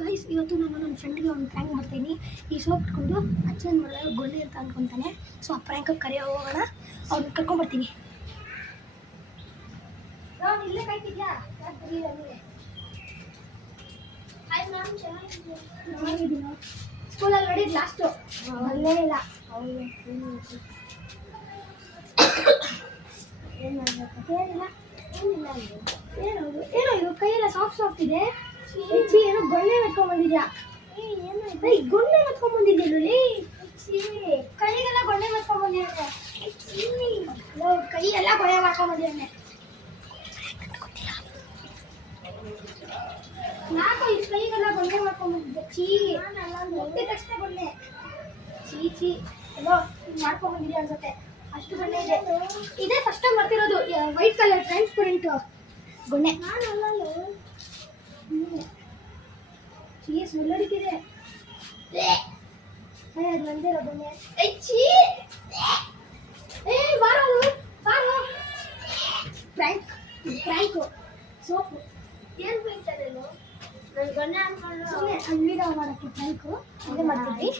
Guys, ಇವತ್ತು ನಾನು ನನ್ನ ಫ್ರೆಂಡ್ಗೆ ಒಂದು ಪ್ರ್ಯಾಂಕ್ ಮಾಡ್ತೀನಿ. ಈ ಸೋಪ್ ಇಟ್ಕೊಂಡು ಅಚ್ಚನ ಮಾಡಿದಾಗ ಗೊಲ್ಲೆ ಅಂತ ಅಂದ್ಕೊತಾನೆ. ಸೊ ಆ ಪ್ರ್ಯಾಂಕ್ ಕರೆಯೋ ಹೋಗೋಣ, ಅವ್ರನ್ನ ಕರ್ಕೊಂಡ್ಬರ್ತೀನಿ. ನಾನು ಇಲ್ಲೇ ಕಾಯ್ತಿದ್ಯಾ? ಹಾಯ್ ಮ್ಯಾಮ್, ಚೆನ್ನಾಗಿದ್ದೀನಿ. ಸ್ಕೂಲಲ್ಲಿ ನೋಡಿದ್ದು ಲಾಸ್ಟು, ಅಲ್ಲೇ ಇಲ್ಲ. ಏನು ಮಾಡಬೇಕು? ಏನಿಲ್ಲ ಏನಿಲ್ಲ. ಏನದು? ಏನೋ ಇದು ಕೈಯೆಲ್ಲ ಸಾಫ್ಟ್ ಇದೆ. ಹೆಚ್ಚಿ ಏನೋ ಗೊಣ್ಣೆ ಮೆತ್ಕೊಂಡ್ಬಂದಿದ್ಯಾ? ಗೊಣ್ಣೆ ಮೆತ್ಕೊಂಡ್ಬಂದಿದ್ಯಾ? ಕೈಗೆಲ್ಲ ಗೊಣ್ಣೆ ಮೆತ್ಕೊಂಡ್ಬಂದಿದ್ದೆ. ಕೈ ಎಲ್ಲ ಗೊಣ್ಣೆ ಮಾಡ್ಕೊಂಡ್ಬಂದಿದ್ದಾನೆ. ನಾಲ್ಕು ಈ ಕೈಗೆಲ್ಲ ಗೊಣ್ಣೆ ಮಾಡ್ಕೊಂಡ್ಬಂದಿದ್ದೆ. ಹೊಟ್ಟೆ ತಕ್ಷಣ ಗೊಣ್ಣೆ. ಚೀ ಎಲ್ಲೋ ಮಾಡ್ಕೊಂಡ್ಬಂದಿದ್ಯಾ ಅನ್ಸುತ್ತೆ. ಅಷ್ಟು ಗೊಣ್ಣೆ ಇದೆ. ಇದೇ ಫಸ್ಟ್ ಟೈಮ್ ಬರ್ತಿರೋದು. ವೈಟ್ ಕಲರ್ ಟ್ರಾನ್ಸ್ಪರೆಂಟ್ ಗೊಣ್ಣೆ. ಸ್ಮೆಲ್ ಅಡಿಕಿದೆ. ಅದು ಬಂದಿರೋ ಗೊಣ್ಣೆ. ಪ್ರ್ಯಾಂಕು ಸೋಪು ಏನು ಬೀಳ್ತಾರೆ? ನಾನು ಗೊಣ್ಣೆ ಅನ್ಕೊಂಡು ಸುಮ್ಮನೆ ಅಲ್ಲಿ ವೀಡಿಯೋ ಮಾಡೋಕ್ಕೆ ಪ್ರ್ಯಾಂಕು ಅದೇ ಮಾಡ್ತಿದ್ವಿ.